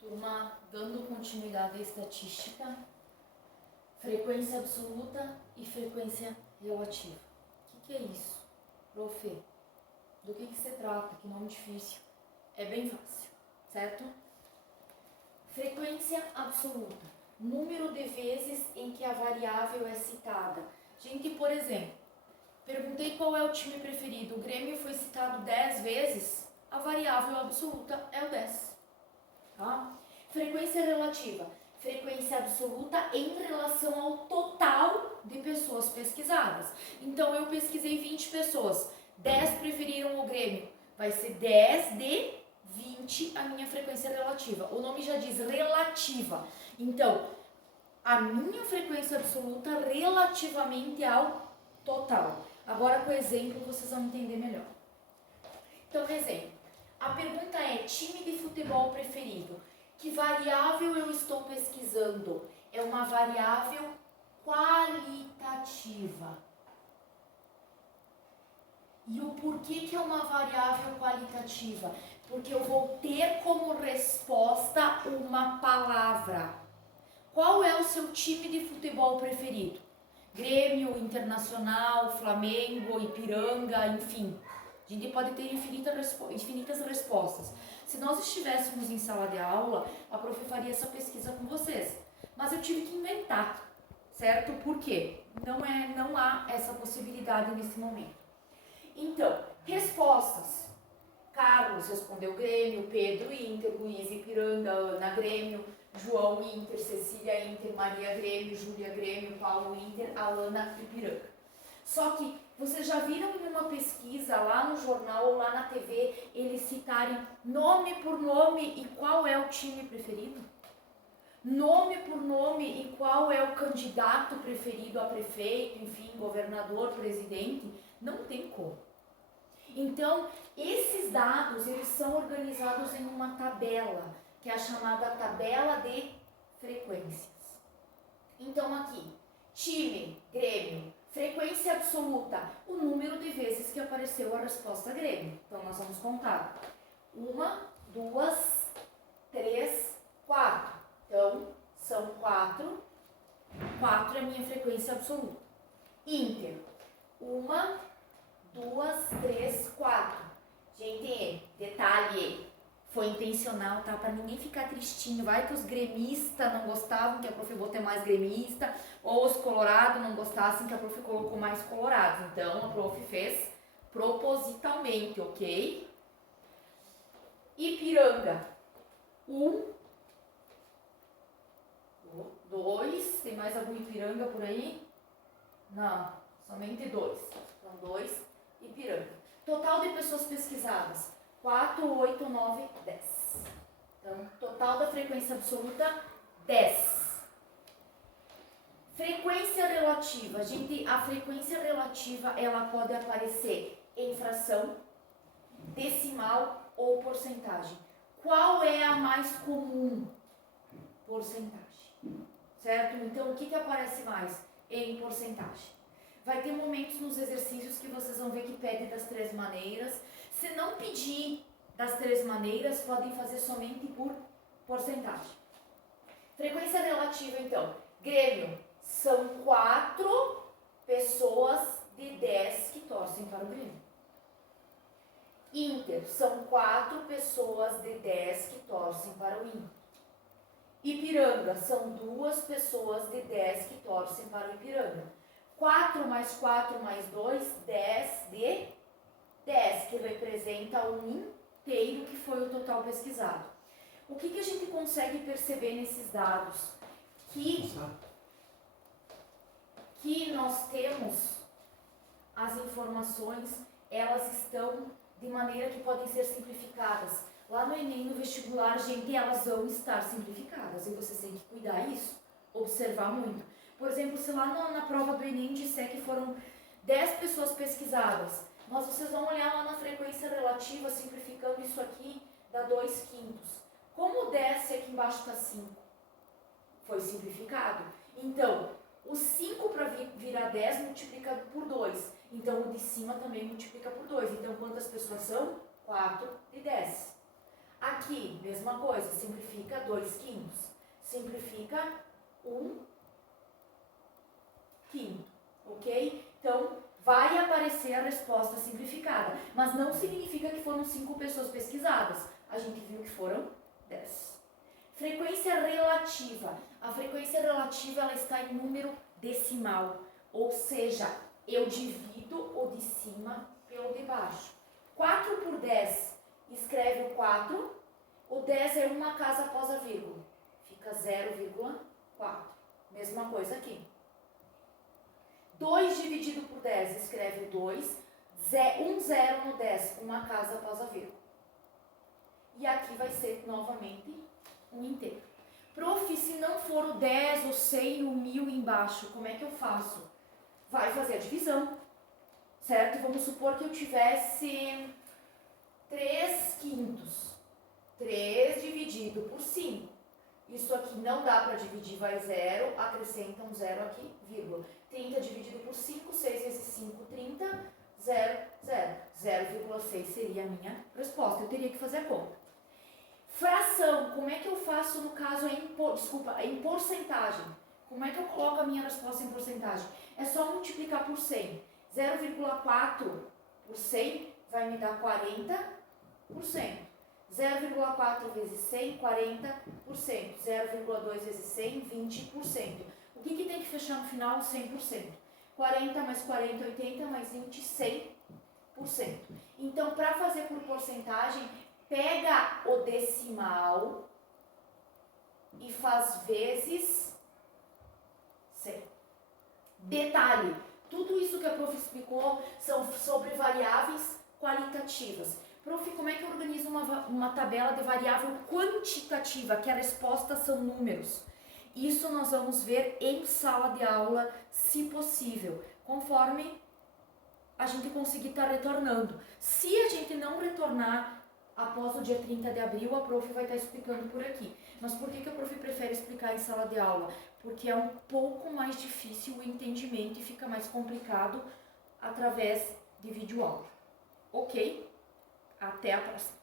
Turma, dando continuidade à estatística, frequência absoluta e frequência relativa. O que é isso, prof? Do que se trata? Que nome difícil. É bem fácil, certo? Frequência absoluta, número de vezes em que a variável é citada. Gente, por exemplo, perguntei qual é o time preferido. O Grêmio foi citado 10 vezes, a variável absoluta é o 10. Tá? Frequência relativa, frequência absoluta em relação ao total de pessoas pesquisadas. Então, eu pesquisei 20 pessoas, 10 preferiram o Grêmio, vai ser 10 de 20 a minha frequência relativa. O nome já diz relativa. Então, a minha frequência absoluta relativamente ao total. Agora, com o exemplo, vocês vão entender melhor. Então, exemplo. A pergunta é, time de futebol preferido. Que variável eu estou pesquisando? É uma variável qualitativa. E o porquê que é uma variável qualitativa? Porque eu vou ter como resposta uma palavra. Qual é o seu time de futebol preferido? Grêmio, Internacional, Flamengo, Ipiranga, enfim. A gente pode ter infinitas respostas. Se nós estivéssemos em sala de aula, a prof faria essa pesquisa com vocês. Mas eu tive que inventar, certo? Por quê? Não há essa possibilidade nesse momento. Então, respostas. Carlos respondeu Grêmio, Pedro Inter, Luiz Ipiranga, Ana Grêmio, João Inter, Cecília Inter, Maria Grêmio, Júlia Grêmio, Paulo Inter, Alana Ipiranga. Só que vocês já viram em uma pesquisa lá no jornal ou lá na TV eles citarem nome por nome e qual é o time preferido? Nome por nome e qual é o candidato preferido a prefeito, enfim, governador, presidente? Não tem como. Então, esses dados eles são organizados em uma tabela, que é a chamada tabela de frequências. Então aqui, time, Grêmio, frequência absoluta, o número de vezes que apareceu a resposta Grêmio. Então nós vamos contar. 1, 2, 3, 4. Então, são 4. 4 é a minha frequência absoluta. Inter, 1, 2, 3, 4. Gente, detalhe, foi intencional, tá? Pra ninguém ficar tristinho. Vai que os gremistas não gostavam que a prof botou mais gremista, ou os colorados não gostassem que a prof colocou mais colorados. Então, a prof fez propositalmente, ok? Ipiranga. 1, 2. Tem mais algum Ipiranga por aí? Não, somente 2. Então, 2 Ipiranga. Total de pessoas pesquisadas, 4, 8, 9, 10. Então, total da frequência absoluta, 10. Frequência relativa. Gente, a frequência relativa, ela pode aparecer em fração, decimal ou porcentagem. Qual é a mais comum? Porcentagem. Certo? Então, o que aparece mais? Em porcentagem. Vai ter momentos nos exercícios que vocês vão ver que pede das 3 maneiras. Se não pedir das 3 maneiras, podem fazer somente por porcentagem. Frequência relativa, então. Grêmio, são 4 pessoas de 10 que torcem para o Grêmio. Inter, são 4 pessoas de 10 que torcem para o Inter. Ipiranga, são 2 pessoas de 10 que torcem para o Ipiranga. 4 mais 4 mais 2, 10 de 10, que representa um inteiro que foi o total pesquisado. O que a gente consegue perceber nesses dados? Que nós temos as informações, elas estão de maneira que podem ser simplificadas. Lá no Enem, no vestibular, gente, elas vão estar simplificadas e vocês têm que cuidar isso, observar muito. Por exemplo, se lá na prova do Enem disser que foram 10 pessoas pesquisadas, mas vocês vão olhar lá na frequência relativa, simplificando isso aqui, dá 2/5. Como 10 se aqui embaixo está 5? Foi simplificado. Então, o 5 para virar 10 multiplica por 2. Então, o de cima também multiplica por 2. Então, quantas pessoas são? 4 de 10. Aqui, mesma coisa, simplifica 2 quintos. Simplifica 1 quinto, ok? Então, vai aparecer a resposta simplificada, mas não significa que foram 5 pessoas pesquisadas. A gente viu que foram 10. Frequência relativa. A frequência relativa ela está em número decimal, ou seja, eu divido o de cima pelo de baixo. 4 por 10, escreve o 4, o 10 é uma casa após a vírgula, fica 0,4. Mesma coisa aqui. 2 dividido por 10, escreve o 2, 1 zero no 10, uma casa após a vírgula. E aqui vai ser novamente um inteiro. Prof, se não for o 10, o 100 e o 1000 embaixo, como é que eu faço? Vai fazer a divisão, certo? Vamos supor que eu tivesse 3 quintos. 3 dividido por 5. Isso aqui não dá para dividir, vai 0, acrescenta um 0 aqui, vírgula. 30 dividido por 5, 6 vezes 5, 30, 0, 0. 0,6 seria a minha resposta. Eu teria que fazer a conta. Fração, como é que eu faço no caso em porcentagem? Como é que eu coloco a minha resposta em porcentagem? É só multiplicar por 100. 0,4 por 100 vai me dar 40%. 0,4 vezes 100, 40%. 0,2 vezes 100, 20%. O que tem que fechar no final? 100%. 40 mais 40, 80 mais 20, 100%. Então, para fazer por porcentagem, pega o decimal e faz vezes 100. Detalhe, tudo isso que a prof explicou são sobre variáveis qualitativas. Prof, como é que eu organizo uma tabela de variável quantitativa, que a resposta são números? Isso nós vamos ver em sala de aula, se possível, conforme a gente conseguir estar retornando. Se a gente não retornar após o dia 30 de abril, a prof vai estar explicando por aqui. Mas por que a prof prefere explicar em sala de aula? Porque é um pouco mais difícil o entendimento e fica mais complicado através de vídeo aula. Ok? Até a próxima.